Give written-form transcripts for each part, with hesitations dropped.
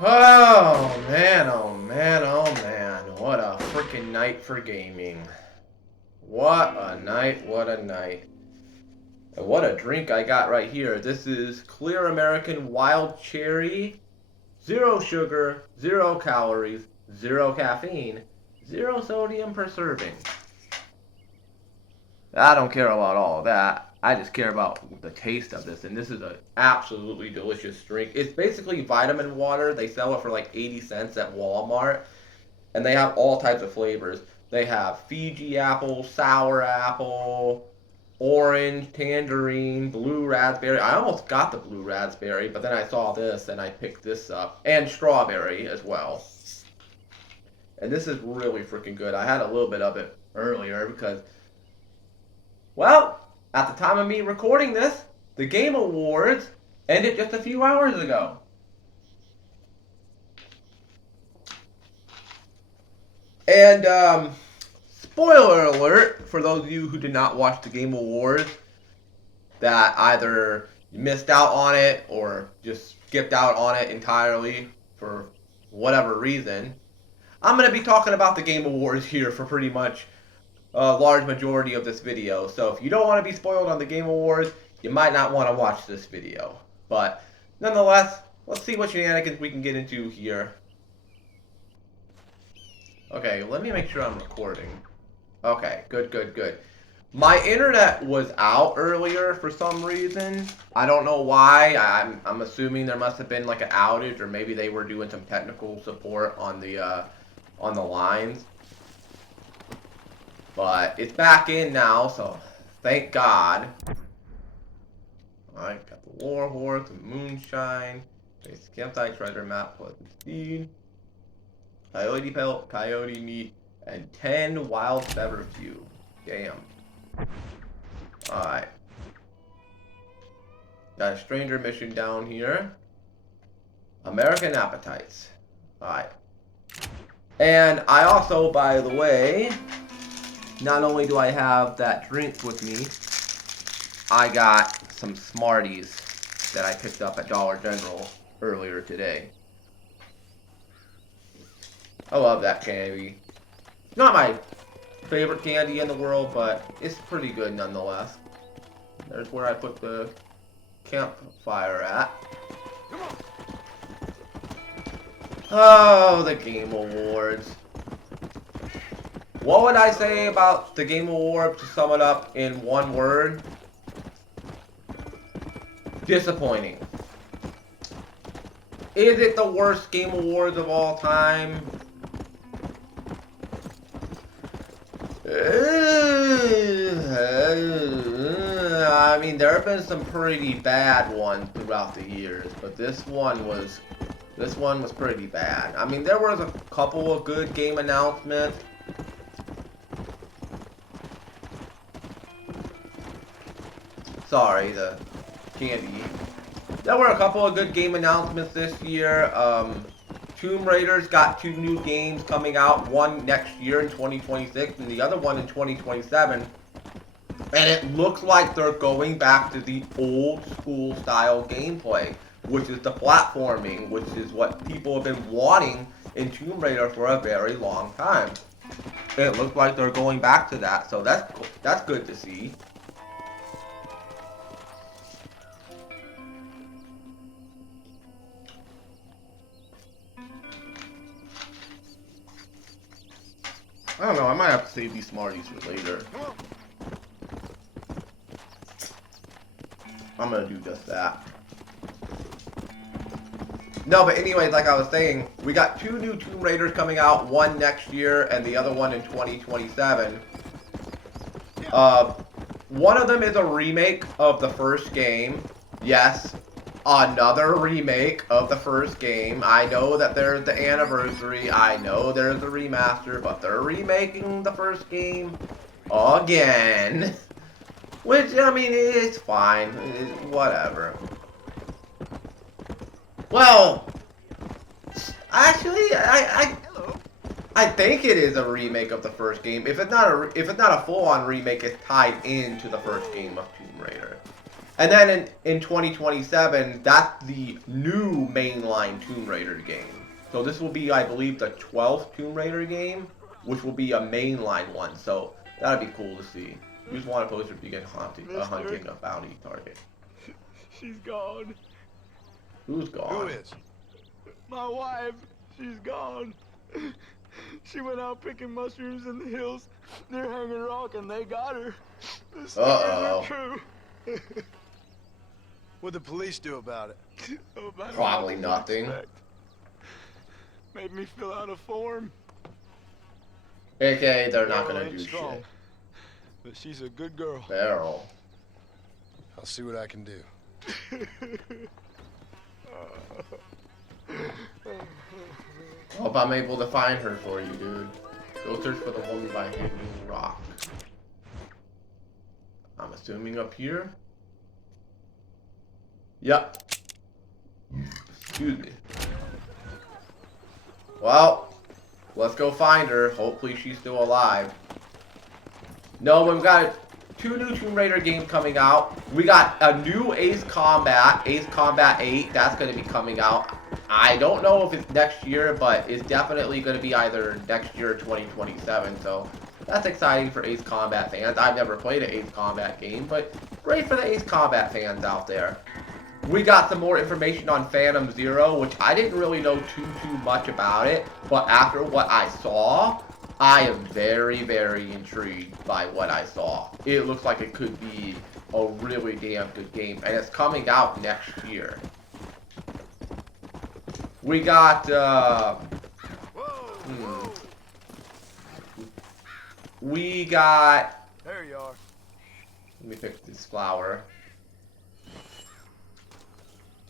Oh man, oh man, oh man. What a freaking night for gaming. What a night, what a night. And what a drink I got right here. This is Clear American Wild Cherry. Zero sugar, zero calories, zero caffeine, zero sodium per serving. I don't care about all of that. I just care about the taste of this, and this is an absolutely delicious drink. It's basically vitamin water. They sell it for like 80 cents at Walmart, and they have all types of flavors. They have Fiji apple, sour apple, orange, tangerine, blue raspberry. I almost got the blue raspberry, but then I saw this and I picked this up, and strawberry as well. And this is really freaking good. I had a little bit of it earlier because, well, at the time of me recording this, the Game Awards ended just a few hours ago. And, spoiler alert for those of you who did not watch the Game Awards, that either missed out on it or just skipped out on it entirely for whatever reason. I'm going to be talking about the Game Awards here for pretty much a large majority of this video. So if you don't want to be spoiled on the Game Awards, you might not want to watch this video. But nonetheless, let's see what shenanigans we can get into here. Okay, let me make sure I'm recording. Okay, good, good, good. My internet was out earlier for some reason. I don't know why. I'm assuming there must have been like an outage, or maybe they were doing some technical support on the lines. But it's back in now, so thank God. Alright, got the War Horse, the Moonshine, basic campsite, treasure map, Pleasant Steed, Coyote Pelt, Coyote Meat, and 10 Wild Feverfew. Damn. Alright. Got a stranger mission down here. American Appetites. Alright. And I also, by the way, not only do I have that drink with me, I got some Smarties that I picked up at Dollar General earlier today. I love that candy. Not my favorite candy in the world, but it's pretty good nonetheless. There's where I put the campfire at. Oh, the Game Awards. What would I say about the Game Awards to sum it up in one word? Disappointing. Is it the worst Game Awards of all time? I mean, there have been some pretty bad ones throughout the years, but this one was pretty bad. I mean, there was a couple of good game announcements. Sorry, the candy. There were a couple of good game announcements this year. Tomb Raider's got 2 new games coming out, one next year in 2026 and the other one in 2027. And it looks like they're going back to the old school style gameplay, which is the platforming, which is what people have been wanting in Tomb Raider for a very long time. It looks like they're going back to that, so that's good to see. I don't know, I might have to save these Smarties for later. I'm gonna do just that. No, but anyways, like I was saying, we got 2 new Tomb Raiders coming out, one next year and the other one in 2027. One of them is a remake of the first game. Yes, another remake of the first game. I know that there's the anniversary, I know there's a remaster, but they're remaking the first game again. Which, I mean, it's fine. It's whatever. Well, actually, I think it is a remake of the first game. If it's not a full-on remake, it's tied into the first game of Tomb Raider. And then in 2027, that's the new mainline Tomb Raider game. So this will be, I believe, the 12th Tomb Raider game, which will be a mainline one. So that'd be cool to see. Use wanted poster to begin hunting a bounty target. She's gone. Who's gone? Who is? My wife. She's gone. She went out picking mushrooms in the hills near Hanging Rock, and they got her. The stories are true. What'd the police do about it? Oh, about Probably nothing. Made me fill out a form. AKA, they're not gonna Ain't do strong, shit. but she's a good girl. Barrel. I'll see what I can do. Hope I'm able to find her for you, dude. Go search for the woman by Hanging Rock. I'm assuming up here. Yep. Excuse me. Well, let's go find her. Hopefully she's still alive. No, we've got 2 new Tomb Raider games coming out. We got a new Ace Combat 8. That's going to be coming out. I don't know if it's next year, but it's definitely going to be either next year or 2027. So that's exciting for Ace Combat fans. I've never played an Ace Combat game, but great for the Ace Combat fans out there. We got some more information on Phantom Zero, which I didn't really know too much about it. But after what I saw, I am very, very intrigued by what I saw. It looks like it could be a really damn good game, and it's coming out next year. We got, we got, There you are. let me pick this flower.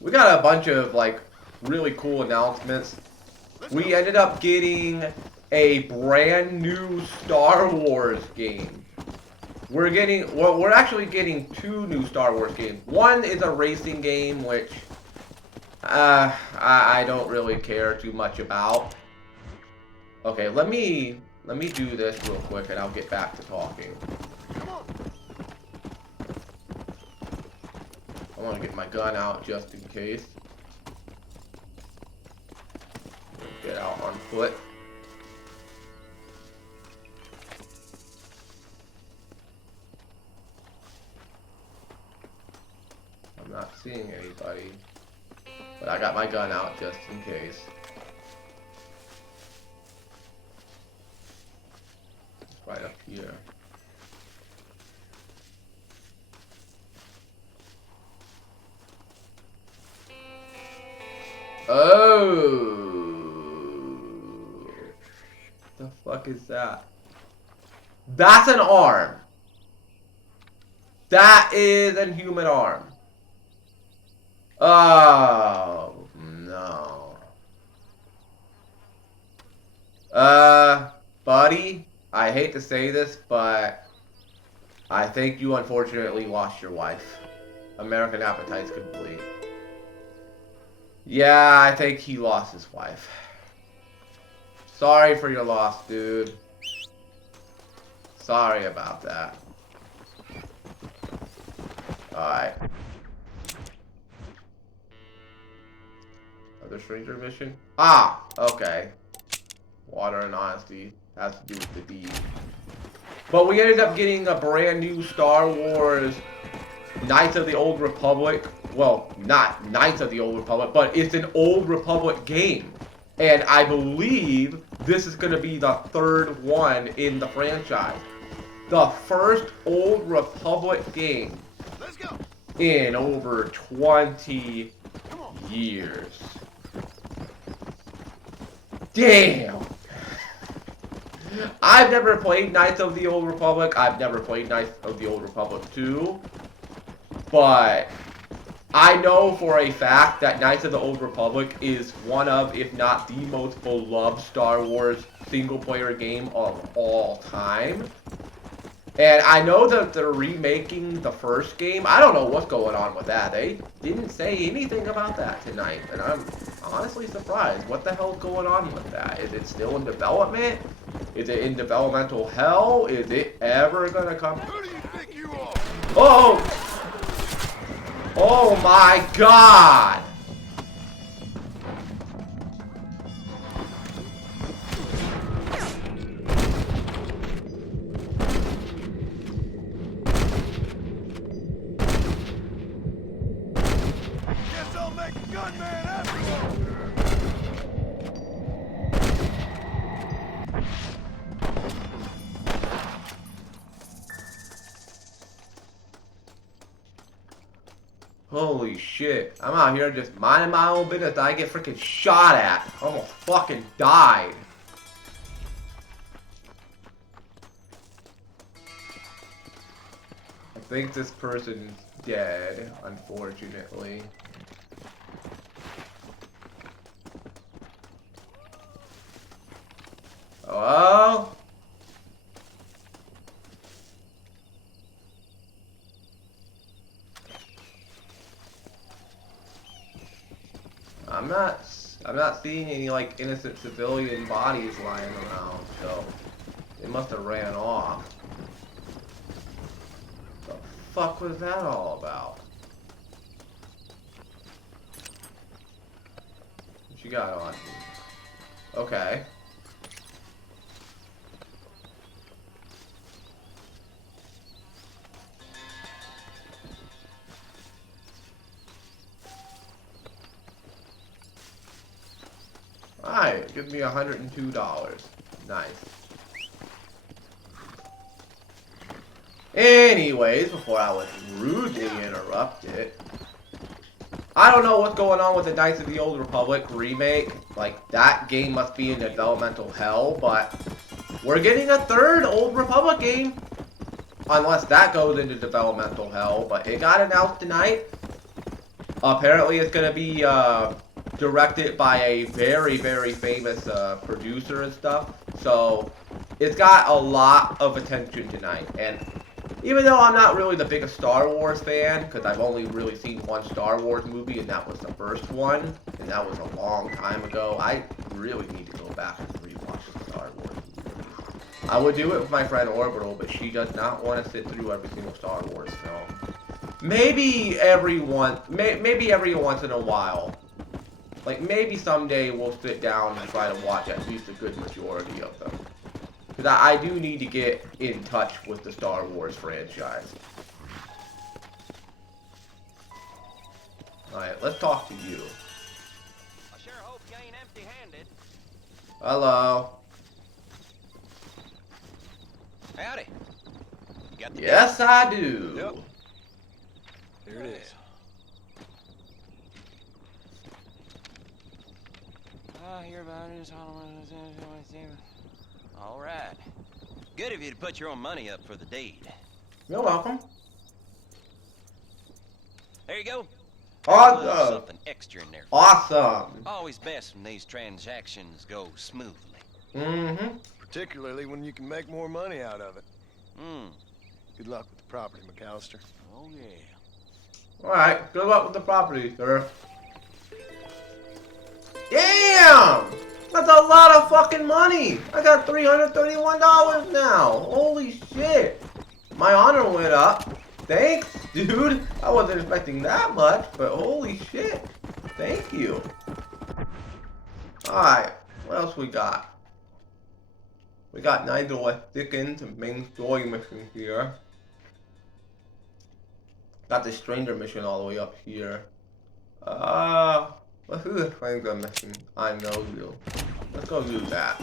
We got a bunch of, like, really cool announcements. We ended up getting a brand new Star Wars game. We're actually getting 2 new Star Wars games. One is a racing game, which I don't really care too much about. Okay, let me do this real quick and I'll get back to talking. I want to get my gun out just in case. Get out on foot. I'm not seeing anybody, but I got my gun out just in case. It's right up here. Oh, the fuck is that? That's an arm. That is a human arm. Oh no. Buddy, I hate to say this, but I think you unfortunately lost your wife. American Appetite's complete. Yeah, I think he lost his wife. Sorry for your loss, dude. Sorry about that. Alright. Other stranger mission? Ah! Okay. Water and honesty has to do with the deed. But we ended up getting a brand new Star Wars Knights of the Old Republic. Well, not Knights of the Old Republic, but it's an Old Republic game. And I believe this is going to be the 3rd one in the franchise. The first Old Republic game in over 20 years. Damn! I've never played Knights of the Old Republic. I've never played Knights of the Old Republic 2. But I know for a fact that Knights of the Old Republic is one of, if not the most beloved Star Wars single-player game of all time. And I know that they're remaking the first game. I don't know what's going on with that. They didn't say anything about that tonight, and I'm honestly surprised. What the hell's going on with that? Is it still in development? Is it in developmental hell? Is it ever gonna come? Who do you think you are? Oh! Oh my god! Guess I'll make a gunman after all. Holy shit. I'm out here just minding my own business. I get freaking shot at. Almost fucking died. I think this person's dead, unfortunately. Hello? I'm not seeing any like innocent civilian bodies lying around, so they must have ran off. The fuck was that all about? What you got on me? Okay. Alright, give me $102. Nice. Anyways, before I was rudely interrupted, I don't know what's going on with the Knights of the Old Republic remake. Like, that game must be in developmental hell, but we're getting a third Old Republic game. Unless that goes into developmental hell, but it got announced tonight. Apparently it's gonna be, directed by a very, very famous producer and stuff. So it's got a lot of attention tonight. And even though I'm not really the biggest Star Wars fan, because I've only really seen one Star Wars movie, and that was the first one, and that was a long time ago, I really need to go back and rewatch the Star Wars movies. I would do it with my friend Orbital, but she does not want to sit through every single Star Wars film. Maybe every once in a while. Like, maybe someday we'll sit down and try to watch at least a good majority of them. Because I do need to get in touch with the Star Wars franchise. Alright, let's talk to you. I sure hope you ain't empty-handed. Hello. Howdy. You got the Yes, I do. Yep. Here it is. I hear about it. All right. Good of you to put your own money up for the deed. You're welcome. There you go. A little Awesome. something extra in there. Awesome. Always best when these transactions go smoothly. Mm-hmm. Particularly when you can make more money out of it. Hmm. Good luck with the property, McAllister. Oh, yeah. Alright, good luck with the property, sir. Damn! That's a lot of fucking money! I got $331 now! Holy shit! My honor went up. Thanks, dude! I wasn't expecting that much, but holy shit! Thank you. Alright, what else we got? We got Nigel West Dickens and main story mission here. Got the stranger mission all the way up here. Let's do the stranger mission. I know you. Let's go do that.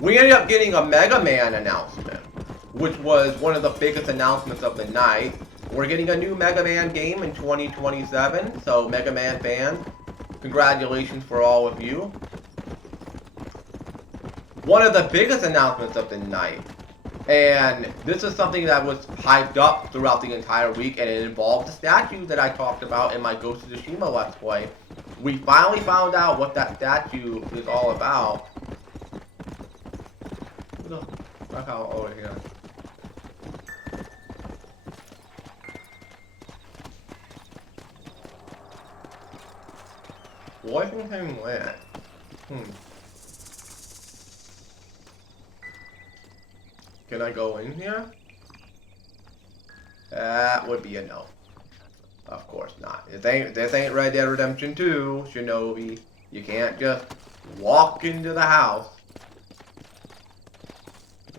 We ended up getting a Mega Man announcement, which was one of the biggest announcements of the night. We're getting a new Mega Man game in 2027, so Mega Man fans, congratulations for all of you. One of the biggest announcements of the night, and this is something that was hyped up throughout the entire week, and it involved the statue that I talked about in my Ghost of Tsushima Let's Play. We finally found out what that statue is all about. Back out over here. Washington Land. Can I go in here? That would be a no. Of course not. This ain't Red Dead Redemption 2, Shinobi. You can't just walk into the house.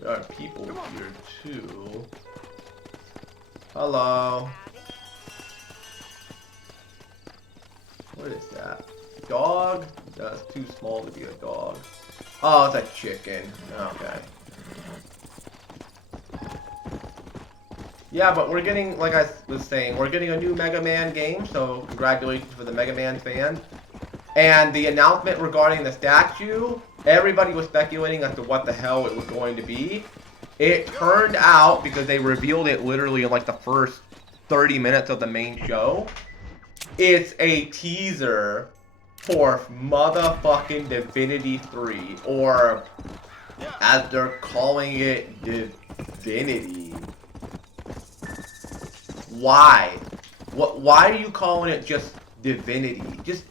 There are people here too. Hello. What is that? Dog? That's too small to be a dog. Oh, it's a chicken. Okay. Yeah, but we're getting, like I was saying, we're getting a new Mega Man game, so congratulations for the Mega Man fans. And the announcement regarding the statue, everybody was speculating as to what the hell it was going to be. It turned out, because they revealed it literally in like the first 30 minutes of the main show, it's a teaser for motherfucking Divinity 3, or as they're calling it, Divinity. Why? Why are you calling it just Divinity? Just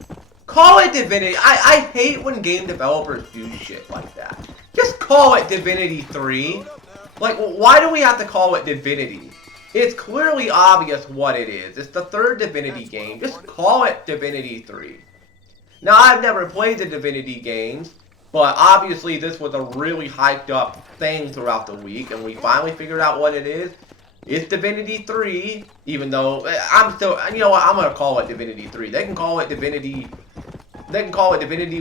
call it Divinity. I hate when game developers do shit like that. Just call it Divinity 3. Like, why do we have to call it Divinity? It's clearly obvious what it is. It's the third Divinity game. Just call it Divinity 3. Now, I've never played the Divinity games, but obviously this was a really hyped up thing throughout the week, and we finally figured out what it is. It's Divinity 3, even though I'm still, you know what, I'm gonna call it Divinity 3. They can call it Divinity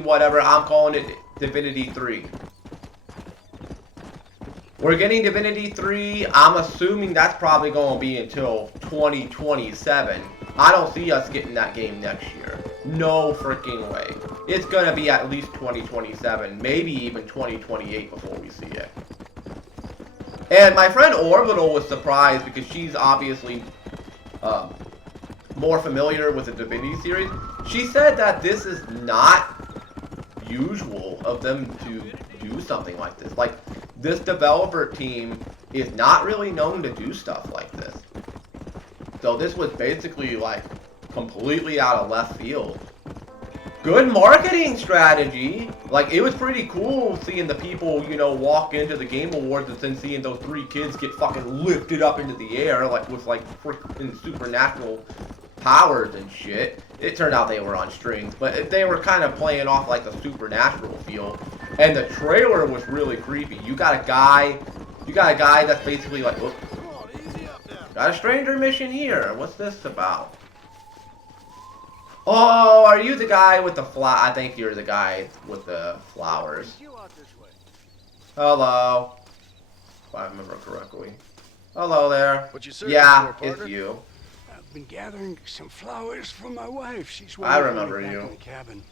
whatever, I'm calling it Divinity 3. We're getting Divinity 3, I'm assuming that's probably gonna be until 2027. I don't see us getting that game next year. No freaking way. It's gonna be at least 2027, maybe even 2028 before we see it. And my friend Orbital was surprised because she's obviously more familiar with the Divinity series. She said that this is not usual of them to do something like this. Like, this developer team is not really known to do stuff like this. So this was basically like completely out of left field. Good marketing strategy. Like, it was pretty cool seeing the people, you know, walk into the Game Awards and then seeing those three kids get fucking lifted up into the air, like, with, like, freaking supernatural powers and shit. It turned out they were on strings, but they were kind of playing off, like, the supernatural feel. And the trailer was really creepy. You got a guy that's basically like, look, got a stranger mission here. What's this about? Oh, are you the guy with the I think you're the guy with the flowers. Hello. If I remember correctly. Hello there. What you searching Yeah, for, partner? it's you. I've been gathering some flowers for my wife. She's I waiting remember back you. in the cabin.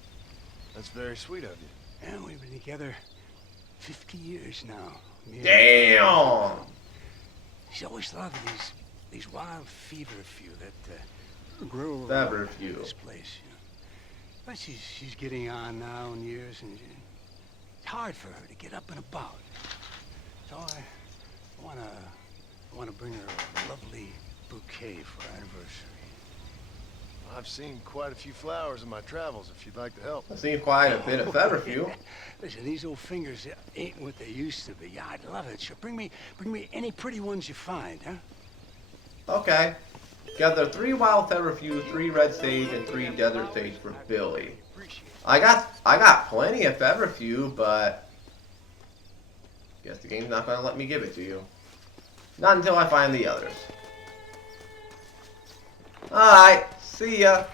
That's very sweet of you. Yeah, we've been together 50 years now. Me and Damn. She's always loved these wild feverfew that grow Feverfew. around this place. You know. But she's getting on now in years, and it's hard for her to get up and about. So I wanna bring her a lovely bouquet for our anniversary. I've seen quite a few flowers in my travels, if you'd like to help. I've seen quite a bit of feverfew. Listen, these old fingers ain't what they used to be. Yeah, I'd love it. Sure, bring me any pretty ones you find, huh? Okay. Gather 3 wild feverfew, 3 red sage, and 3 desert sage for Billy. I got plenty of feverfew, but guess the game's not gonna let me give it to you. Not until I find the others. Alright, see ya.